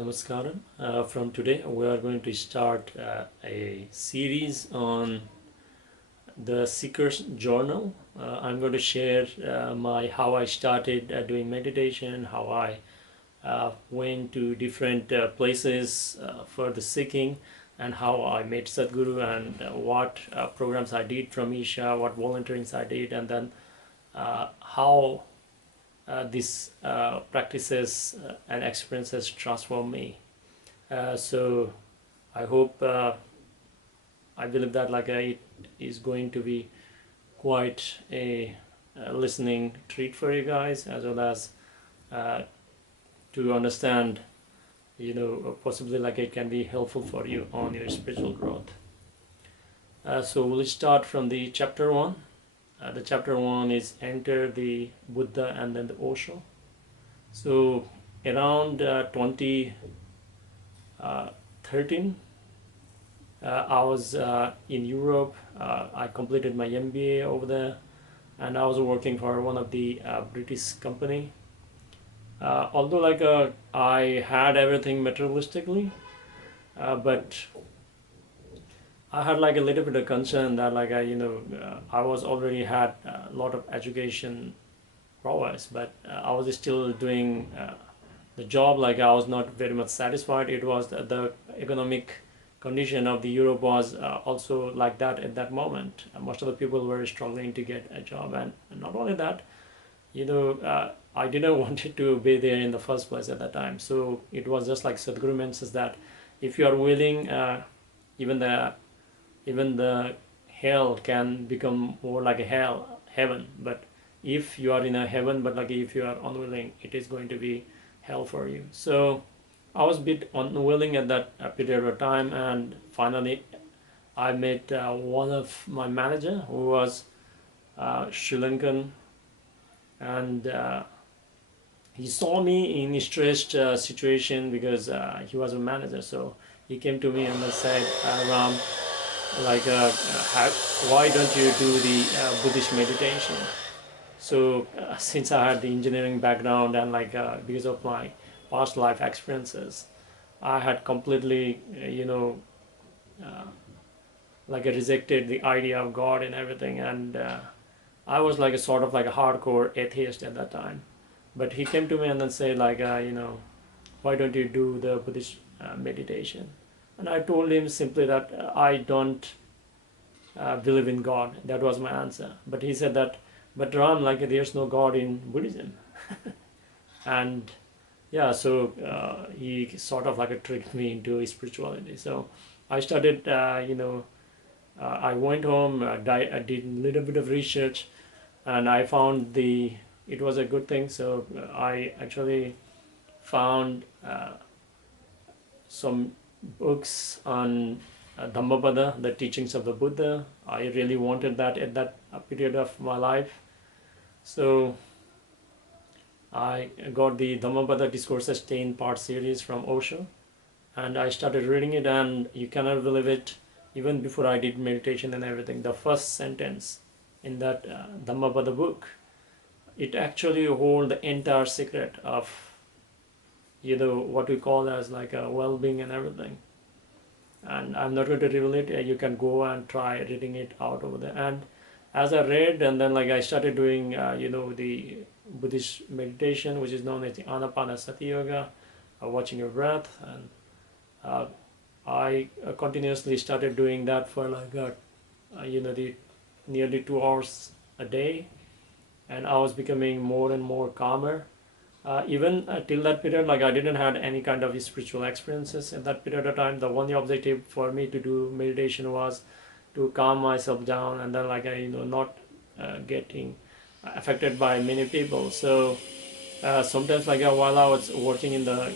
Namaskaram. From today, we are going to start a series on the Seeker's Journal. I'm going to share my how I started doing meditation, how I went to different places for the seeking, and how I met Sadhguru, and what programs I did from Isha, what volunteerings I did, and then how these practices and experiences transform me. So I hope, I believe that it is going to be quite a listening treat for you guys, as well as uh, to understand, possibly it can be helpful for you on your spiritual growth. So we'll start from the chapter 1. The chapter 1 is Enter the Buddha and then the Osho. So around 2013, I was in Europe. I completed my MBA over there, and I was working for one of the British company. Although I had everything materialistically, but I had a little bit of concern that I was already had a lot of education prowess, but I was still doing the job. I was not very much satisfied. It was the economic condition of the Europe was also like that at that moment. Most of the people were struggling to get a job, and not only that, I didn't want it to be there in the first place at that time. So it was just like Sadhguru mentions that if you are willing, even the hell can become more like a heaven. But if you are in a heaven, but if you are unwilling, it is going to be hell for you. So I was a bit unwilling at that period of time, and finally I met one of my manager who was Sri Lankan, and he saw me in a stressed situation because he was a manager. So he came to me and said, Ram, why don't you do the Buddhist meditation? So since I had the engineering background, and because of my past life experiences, I had completely rejected the idea of God and everything, and I was a sort of a hardcore atheist at that time. But he came to me and then said why don't you do the Buddhist meditation? And I told him simply that I don't believe in God. That was my answer. But he said that, but Ram, there's no God in Buddhism. And yeah, so he sort of tricked me into spirituality. So I started, I went home, I did a little bit of research, and I found it was a good thing. So I actually found some books on Dhammapada, the teachings of the Buddha. I really wanted that at that period of my life. So I got the Dhammapada Discourses 10-part series from Osho, and I started reading it, and you cannot believe it, even before I did meditation and everything, the first sentence in that Dhammapada book, it actually holds the entire secret of what we call as a well-being and everything. And I'm not going to reveal it. You can go and try reading it out over there. And as I read, and then I started doing the Buddhist meditation, which is known as the Anapanasati Yoga, watching your breath, and I continuously started doing that for the nearly 2 hours a day, and I was becoming more and more calmer. Even till that period, I didn't have any kind of spiritual experiences at that period of time. The only objective for me to do meditation was to calm myself down, and then not getting affected by many people. So sometimes while I was working in the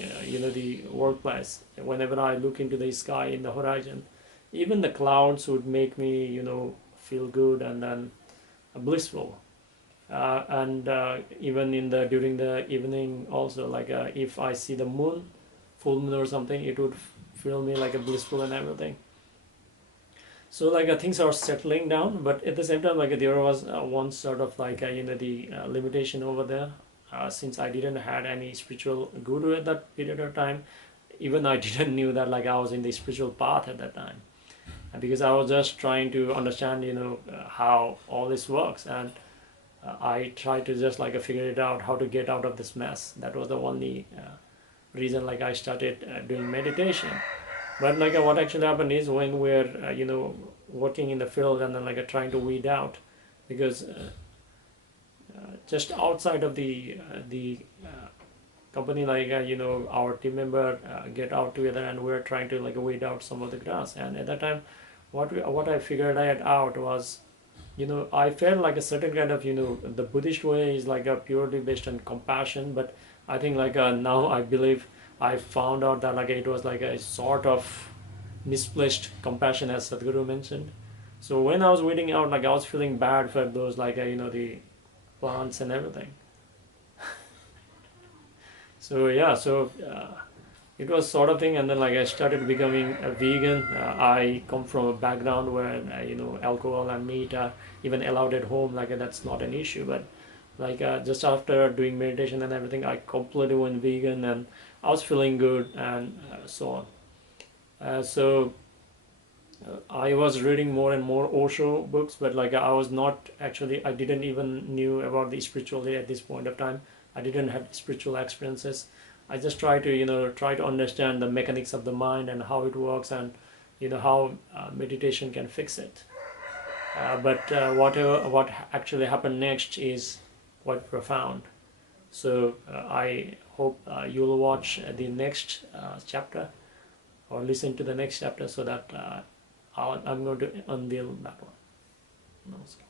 the workplace, whenever I look into the sky in the horizon, even the clouds would make me feel good and then blissful. And even during the evening also, if I see the moon, full moon or something, it would feel me a blissful and everything. So things are settling down, but at the same time there was one sort of the limitation over there, since I didn't had any spiritual guru at that period of time. even I didn't knew that like I was in the spiritual path at that time, and because I was just trying to understand, how all this works, and I tried to just like figure it out how to get out of this mess. That was the only reason like I started doing meditation. But like what actually happened is when we're working in the field and then like trying to weed out, because just outside of the company, like our team member get out together and we're trying to like weed out some of the grass. And at that time, what I figured out was, I felt like a certain kind of, the Buddhist way is like a purely based on compassion, but I think like now I believe I found out that like it was like a sort of misplaced compassion, as Sadhguru mentioned. So when I was weeding out, like I was feeling bad for those like the plants and everything. So yeah, so it was sort of thing, and then like I started becoming a vegan. I come from a background where alcohol and meat are even allowed at home, like that's not an issue. But like just after doing meditation and everything, I completely went vegan, and I was feeling good, and so on. I was reading more and more Osho books, but like I was not actually, I didn't even knew about the spirituality at this point of time. I didn't have spiritual experiences. I just try to try to understand the mechanics of the mind and how it works, and how meditation can fix it. But what actually happened next is quite profound. So I hope you'll watch the next chapter, or listen to the next chapter, so that I'm going to unveil that one. Namaskar.